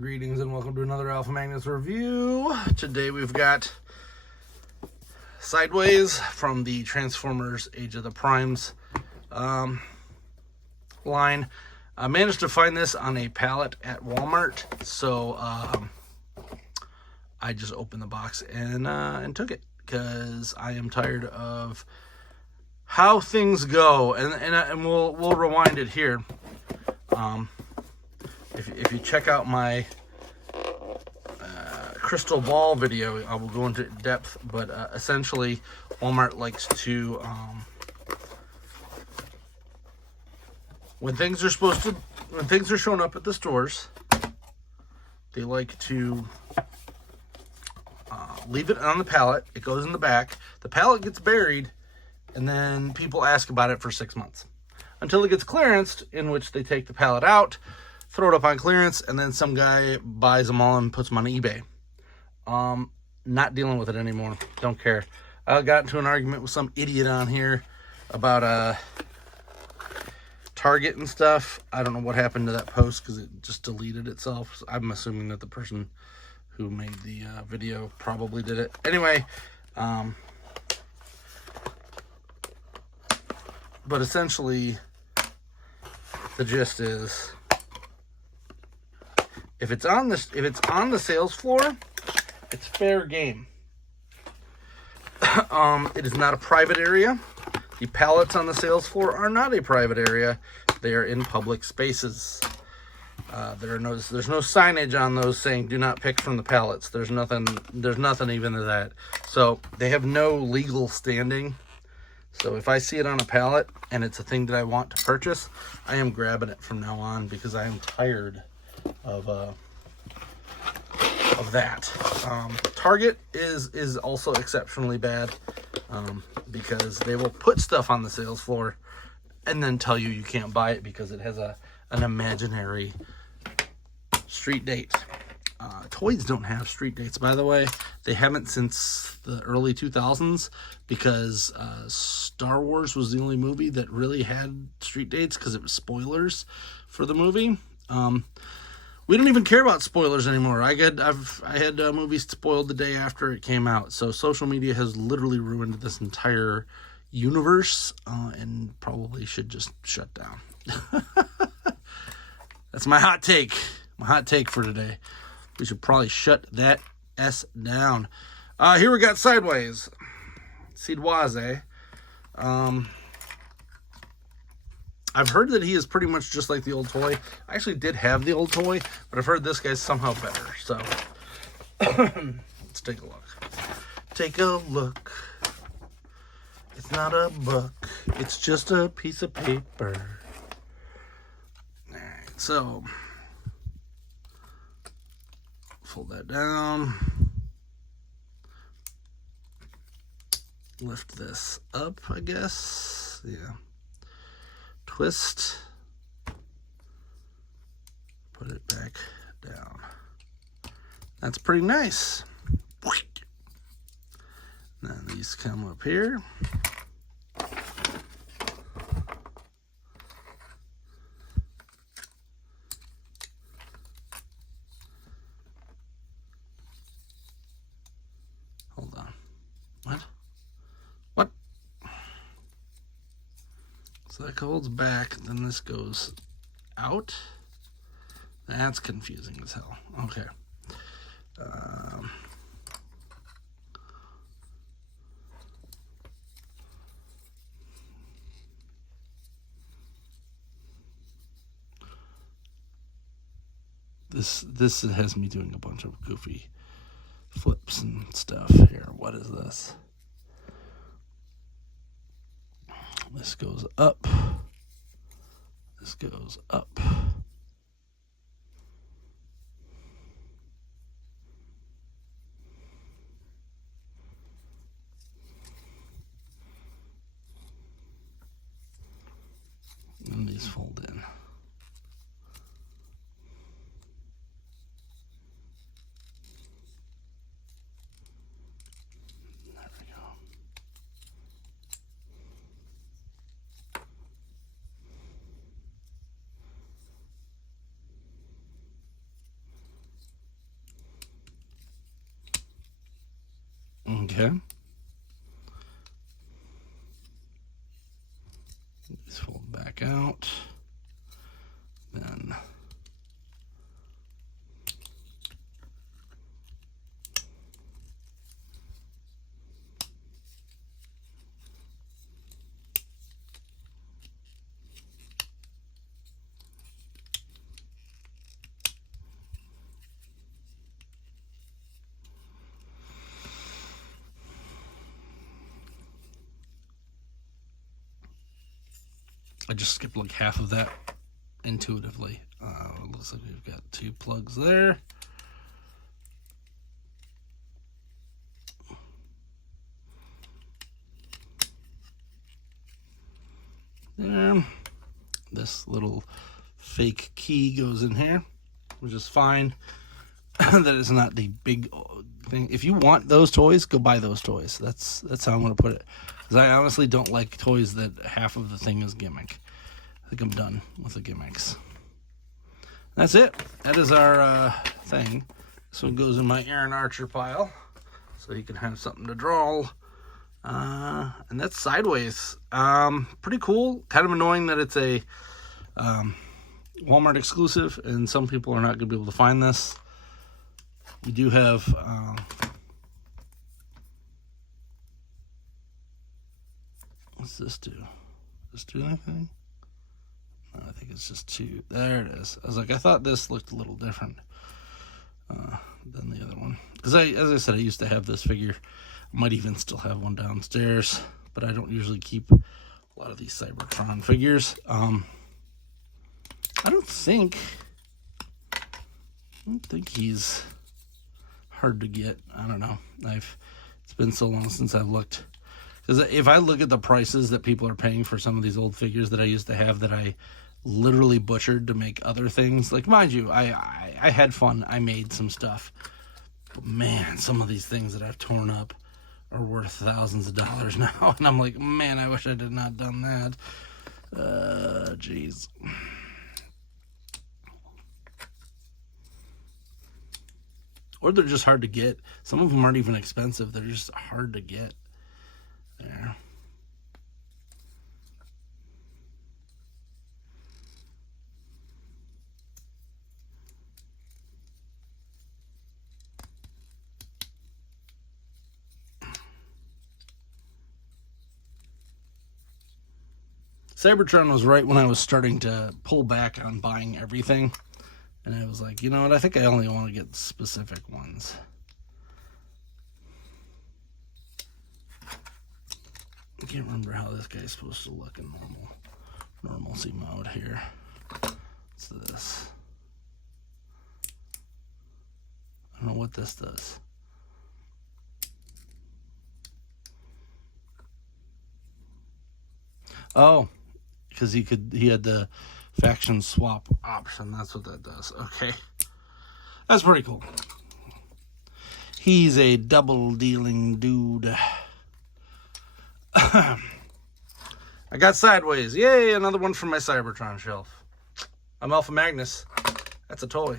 Greetings and welcome to another Alpha Magnus review. Today we've got Sideways from the Transformers Age of the Primes line. I managed to find this on a pallet at Walmart, so I just opened the box and took it because I am tired of how things go, and we'll rewind it here. If you check out my crystal ball video, I will go into depth, but essentially Walmart likes to when things are showing up at the stores, they like to leave it on the pallet. It goes in the back, the pallet gets buried, and then people ask about it for 6 months until it gets clearanced, in which they take the pallet out, throw it up on clearance, and then some guy buys them all and puts them on eBay. Not dealing with it anymore. Don't care. I got into an argument with some idiot on here about Target and stuff. I don't know what happened to that post because it just deleted itself. So I'm assuming that the person who made the video probably did it. Anyway, but essentially the gist is, if it's on the sales floor, it's fair game. It is not a private area. The pallets on the sales floor are not a private area. They are in public spaces. There's no signage on those saying "do not pick from the pallets." There's nothing even to that. So they have no legal standing. So if I see it on a pallet and it's a thing that I want to purchase, I am grabbing it from now on because I am tired of that. Target is also exceptionally bad because they will put stuff on the sales floor and then tell you can't buy it because it has an imaginary street date. Toys don't have street dates, by the way. They haven't since the early 2000s because Star Wars was the only movie that really had street dates because it was spoilers for the movie. We don't even care about spoilers anymore. I had movies spoiled the day after it came out. So social media has literally ruined this entire universe and probably should just shut down. That's my hot take. My hot take for today. We should probably shut that S down. Here we got Sideways. Sideways. I've heard that he is pretty much just like the old toy. I actually did have the old toy, but I've heard this guy's somehow better. So let's take a look. Take a look. It's not a book. It's just a piece of paper. All right, so fold that down. Lift this up, I guess. Yeah. Twist. Put it back down. That's pretty nice. Now these come up here. Hold on. What? So that holds back, then this goes out. That's confusing as hell. Okay. This has me doing a bunch of goofy flips and stuff here. What is this? This goes up. This goes up. And these fold in. There we go. Okay. These fold back out. Then I just skipped like half of that intuitively. Looks like we've got 2 plugs there. There. This little fake key goes in here, which is fine. That is not the big thing. If you want those toys, go buy those toys. That's how I'm going to put it. Because I honestly don't like toys that half of the thing is gimmick. I think I'm done with the gimmicks. That's it. That is our thing. This one goes in my Aaron Archer pile, so he can have something to draw. And that's Sideways. Pretty cool. Kind of annoying that it's a Walmart exclusive, and some people are not going to be able to find this. We do have what's this do? Does this do anything? No, I think it's just 2. There it is. I was like, I thought this looked a little different than the other one. Because as I said, I used to have this figure. I might even still have one downstairs, but I don't usually keep a lot of these Cybertron figures. I don't think he's hard to get. I don't know. It's been so long since I've looked. Because if I look at the prices that people are paying for some of these old figures that I used to have that I literally butchered to make other things, like, mind you, I had fun. I made some stuff. But man, some of these things that I've torn up are worth thousands of dollars now. And I'm like, man, I wish I did not done that. Jeez. Or they're just hard to get. Some of them aren't even expensive. They're just hard to get. There. Cybertron was right when I was starting to pull back on buying everything. And I was like, you know what? I think I only want to get specific ones. I can't remember how this guy's supposed to look in normalcy mode here. What's this? I don't know what this does. Oh, because he had the faction swap option. That's what that does. Okay. That's pretty cool. He's a double dealing dude. I got Sideways. Yay, another one from my Cybertron shelf. I'm Alpha Magnus. That's a toy.